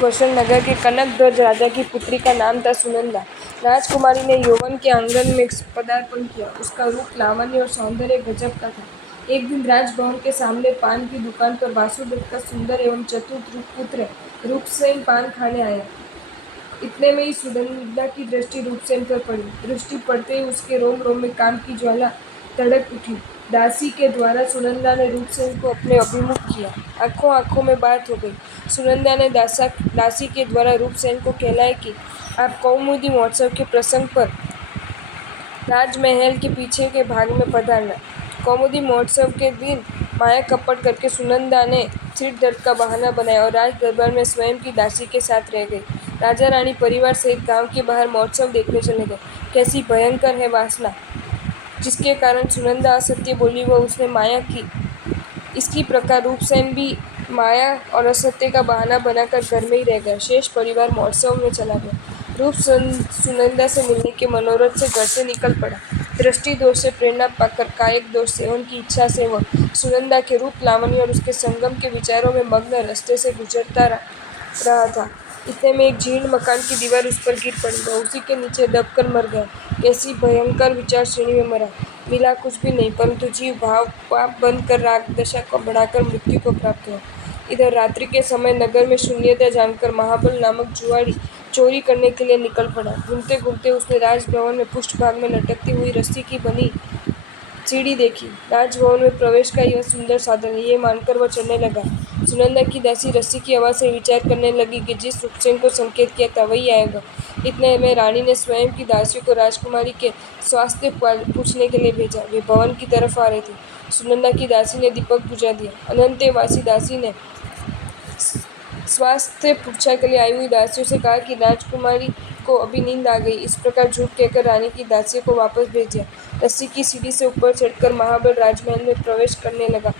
भूषण नगर के कनकध्वज राजा की पुत्री का नाम था सुनंदा। राजकुमारी ने यौवन के आंगन में पदार्पण किया। उसका रूप, लावण्य और सौंदर्य गजब का था। एक दिन राजभवन के सामने पान की दुकान पर वासुदेव का सुंदर एवं चतुर पुत्र रूपसेन पान खाने आया। इतने में ही सुनंदा की दृष्टि रूपसेन पर पड़ी। दृष्टि पड़ते ही उसके रोम रोम में काम की ज्वाला तड़क उठी। दासी के द्वारा सुनंदा ने रूपसेन को अपने अभिमुख किया। आंखों आंखों में बात हो गई। सुनंदा ने दासी के द्वारा रूपसेन को कहलाया कि आप कौमुदी महोत्सव के प्रसंग पर राजमहल के पीछे के भाग में पधारना। कौमुदी महोत्सव के दिन माया कपट करके सुनंदा ने सिर दर्द का बहाना बनाया और राज दरबार में स्वयं की दासी के साथ रह गई। राजा रानी परिवार सहित गांव के बाहर महोत्सव देखने चले गए। कैसी भयंकर है वासना जिसके कारण सुनंदा असत्य बोली व उसने माया की। इसकी प्रकार रूपसेन भी माया और असत्य का बहाना बनाकर घर में ही रह गया। शेष परिवार महोत्सव में चला गया। सुनंदा से मिलने के मनोरथ से घर से निकल पड़ा। दृष्टि दोष से प्रेरणा पाकर कायिक दोष सेवन की इच्छा से वह सुनंदा के रूप, लावण्य और उसके संगम के विचारों में मग्न रास्ते से गुजरता रहा था। इतने में एक जीर्ण मकान की दीवार उस पर गिर पड़ी। वह उसी के नीचे दबकर मर गया। कैसी भयंकर विचार श्रेणी में मरा। मिला कुछ भी नहीं, परंतु जीव भाव पाप बंद कर राग दशा को बढ़ाकर मृत्यु को प्राप्त हुआ। इधर रात्रि के समय नगर में शून्यता जानकर महाबल नामक जुआड़ी चोरी करने के लिए निकल पड़ा। घूमते घूमते उसने राजभवन में पुष्ट भाग में लटकती हुई रस्सी की बनी सीढ़ी देखी। राजभवन में प्रवेश का यह सुंदर साधन है, ये मानकर वह चलने लगा। सुनंदा की दासी रस्सी की आवाज से विचार करने लगी कि जिस रूपसेन को संकेत किया था वही आएगा। इतने में रानी ने स्वयं की दासियों को राजकुमारी के स्वास्थ्य पूछने के लिए भेजा। वे भवन की तरफ आ रही थी। सुनंदा की दासी ने दीपक बुझा दिया। अनंतवासी दासी ने स्वास्थ्य पूछा के लिए आई हुई दासियों से कहा कि राजकुमारी को अभी नींद आ गई। इस प्रकार झूठ कहकर रानी की दासियों को वापस भेज दिया। रस्सी की सीढ़ी से ऊपर चढ़कर महाबल राजमहल में प्रवेश करने लगा।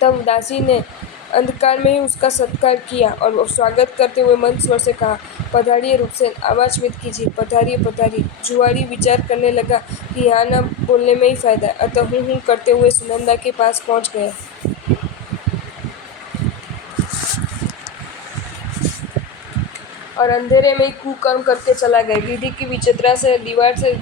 तब दासी ने अंधकार में ही उसका सत्कार किया और स्वागत करते हुए मंद स्वर से कहा, पधारिए रूपसेन, आवाज मत कीजिए, पधारिए पधारिए। जुआरी विचार करने लगा कि यहाँ न बोलने में ही फायदा है, अतः हूँ करते हुए सुनंदा के पास पहुँच गया और अंधेरे में ही कुकर्म करके चला गया। विधि की विचित्रा से दीवार से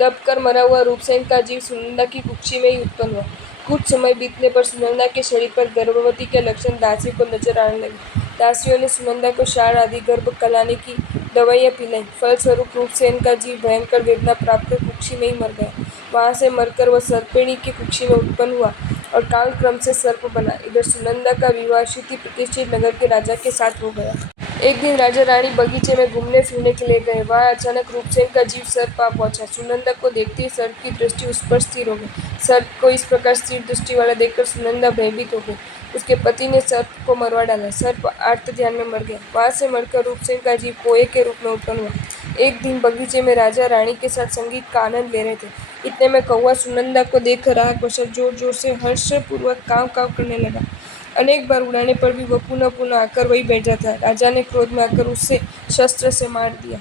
दबकर मरा हुआ रूपसेन का जीव सुनंदा की कुक्षी में ही उत्पन्न हुआ। कुछ समय बीतने पर सुनंदा के शरीर पर गर्भवती के लक्षण दासियों को नजर आने लगे। दासियों ने सुनंदा को क्षार आदि गर्भ कलाने की दवाइयाँ पिलाई। फलस्वरूप रूपसेन का जीव भयंकर वेदना प्राप्त कर कुक्षी में ही मर गया। वहां से मरकर वह सर्पिणी की कुक्षी में उत्पन्न हुआ और कालक्रम से सर्प बना। इधर सुनंदा का विवाह श्रुति प्रतिष्ठित नगर के राजा के साथ हो गया। एक दिन राजा रानी बगीचे में घूमने फिरने के लिए गए। वहां अचानक रूपसेन का जीव सर्प आ पहुंचा। सुनंदा को देखते ही सर्प की दृष्टि उस पर स्थिर हो गई। सर्प को इस प्रकार स्थिर दृष्टि वाला देखकर सुनंदा भयभीत हो गई। उसके पति ने सर्प को मरवा डाला। सर्प आर्त ध्यान में मर गया। वहां से मरकर रूपसेन का जीव कोए के रूप में उत्पन्न हुआ। एक दिन बगीचे में राजा रानी के साथ संगीत का आनंद ले रहे थे। इतने में कौवा सुनंदा को देखकर राग वशत जोर जोर से हर्षपूर्वक काव काव करने लगा। अनेक बार उड़ाने पर भी वह पुनः पुनः आकर वही बैठ जाता। राजा ने क्रोध में आकर उसे शस्त्र से मार दिया।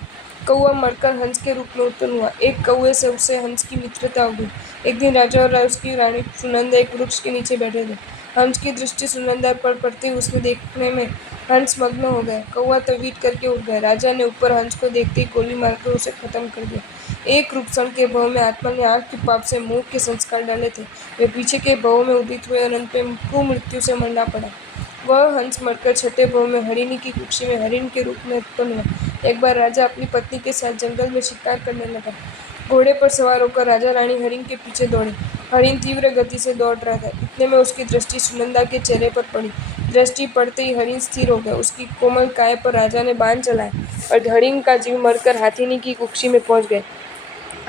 कौवा मरकर हंस के रूप में उत्पन्न हुआ। एक कौवे से उससे हंस की मित्रता हो गई। एक दिन राजा और उसकी रानी सुनंदा एक वृक्ष के नीचे बैठे थे। हंस की दृष्टि सुनंदा पर पड़ते ही उसने देखने में हंस मग्न हो गया। कौवा तवीट करके उड़ गया। राजा ने ऊपर हंस को देखते ही गोली मारकर उसे खत्म कर दिया। एक रूपसण के भव में आत्मा ने आग के पाप से मोह के संस्कार डाले थे। वे पीछे के भव में उदित हुए और अंत में कुमृत्यु से मरना पड़ा। वह हंस मरकर छठे भव में हरिणी की कुक्षी में हरिण के रूप में उत्पन्न हुआ। एक बार राजा अपनी पत्नी के साथ जंगल में शिकार करने लगा। घोड़े पर सवार होकर राजा रानी हरिण के पीछे दौड़े। हरिण तीव्र गति से दौड़ रहा था। इतने में उसकी दृष्टि सुनंदा के चेहरे पर पड़ी। दृष्टि पड़ते ही हरिण स्थिर हो गया। उसकी कोमल काया पर राजा ने बाण चलाया और हरिण का जीव मरकर हाथिनी की कुक्षी में पहुंच गए।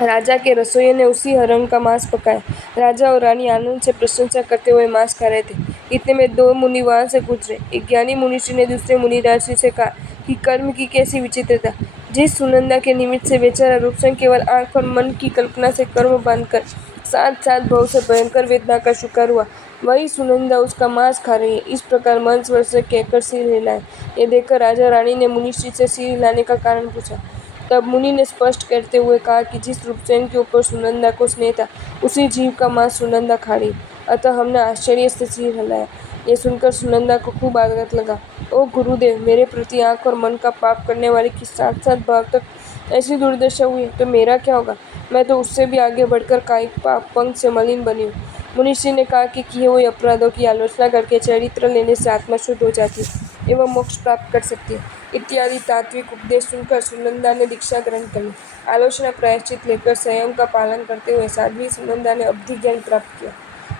राजा के रसोइये ने उसी हरण का मांस पकाया। राजा और रानी आनंद से प्रशंसा करते हुए मांस खा रहे थे। इतने में दो मुनि वहां से गुजरे। एक ज्ञानी मुनिषी ने दूसरे मुनिराज से कहा कि कर्म की कैसी विचित्रता। जिस सुनंदा के निमित्त से बेचारा रूपसेन केवल आंख और मन की कल्पना से कर्म बांधकर सात सात भव से भयंकर वेदना का शिकार हुआ, वही सुनंदा उसका मांस खा रही है। इस प्रकार मन स्वर से कहकर सिर हिलाए। ये देखकर राजा रानी ने मुनिषी से सिर हिलाने का कारण पूछा। तब मुनि ने स्पष्ट करते हुए कहा कि जिस रूपसेन के ऊपर सुनंदा को स्नेह था, उसी जीव का मांस सुनंदा खा रही। अतः हमने आश्चर्य से सिर हिलाया। ये सुनकर सुनंदा को खूब आघात लगा। ओ गुरुदेव, मेरे प्रति आंख और मन का पाप करने वाले की साथ साथ भाव तक ऐसी दुर्दशा हुई तो मेरा क्या होगा? मैं तो उससे भी आगे बढ़कर कायिक पाप पंख से मलिन बनी हूँ। मुनिश्री ने कहा कि किए हुए अपराधों की आलोचना करके चरित्र लेने से आत्मा शुद्ध हो जाती है एवं मोक्ष प्राप्त कर सकती है इत्यादि तात्विक उपदेश सुनकर सुनंदा ने दीक्षा ग्रहण कर ली। आलोचना प्रायश्चित लेकर संयम का पालन करते हुए साध्वी सुनंदा ने अवधि ज्ञान प्राप्त किया।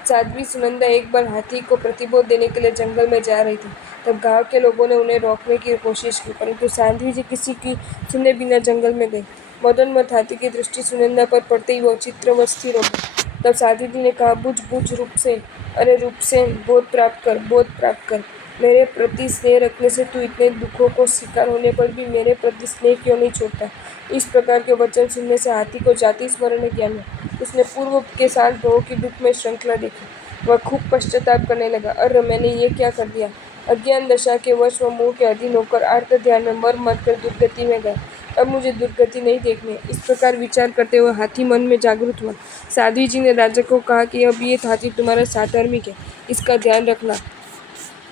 साध्वी सुनंदा एक बार हाथी को प्रतिबोध देने के लिए जंगल में जा रही थी। तब गांव के लोगों ने उन्हें रोकने की कोशिश की, परंतु साध्वी जी किसी की सुने बिना जंगल में गई। मदोन्मत्त हाथी की दृष्टि सुनंदा पर पड़ते ही वो चित्रवत स्थिर हो गई। तब साध्वी जी ने कहा, बुझ बुझ रूपसेन, अरे रूपसेन, बोध प्राप्त कर, बोध प्राप्त कर। मेरे प्रति स्नेह रखने से तू इतने दुखों को शिकार होने पर भी मेरे प्रति स्नेह क्यों नहीं छोड़ता? इस प्रकार के वचन सुनने से हाथी को जाति स्मरण ज्ञान हुआ। उसने पूर्व के साथ भवों की दुख में श्रृंखला देखी। वह खूब पश्चाताप करने लगा। अरे मैंने ये क्या कर दिया? अज्ञान दशा के वश व मोह के अधीन होकर आर्त ध्यान में मर मर कर दुर्गति में गया। अब मुझे दुर्गति नहीं देखनी। इस प्रकार विचार करते हुए हाथी मन में जागृत हुआ। साध्वी जी ने राजा को कहा कि अब ये हाथी तुम्हारा साधर्मिक है, इसका ध्यान रखना।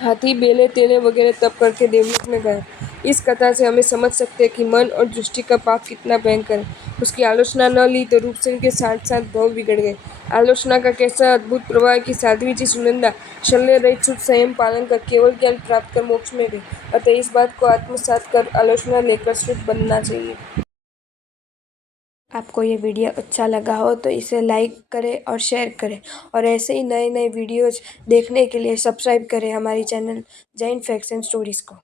हाथी बेले तेले वगैरह तप करके देवलोक में गया। इस कथा से हमें समझ सकते हैं कि मन और दृष्टि का पाप कितना भयंकर है। उसकी आलोचना न ली तो रूपसेन के साथ साथ भव बिगड़ गए। आलोचना का कैसा अद्भुत प्रभाव है कि साध्वी जी सुनंदा शल्य रहित शुद्ध संयम पालन कर केवल ज्ञान प्राप्त कर मोक्ष में गई। अतः इस बात को आत्मसात कर आलोचना लेकर शुद्ध बनना चाहिए। आपको ये वीडियो अच्छा लगा हो तो इसे लाइक करें और शेयर करें, और ऐसे ही नए नए वीडियोज़ देखने के लिए सब्सक्राइब करें हमारी channel Jain facts and stories को।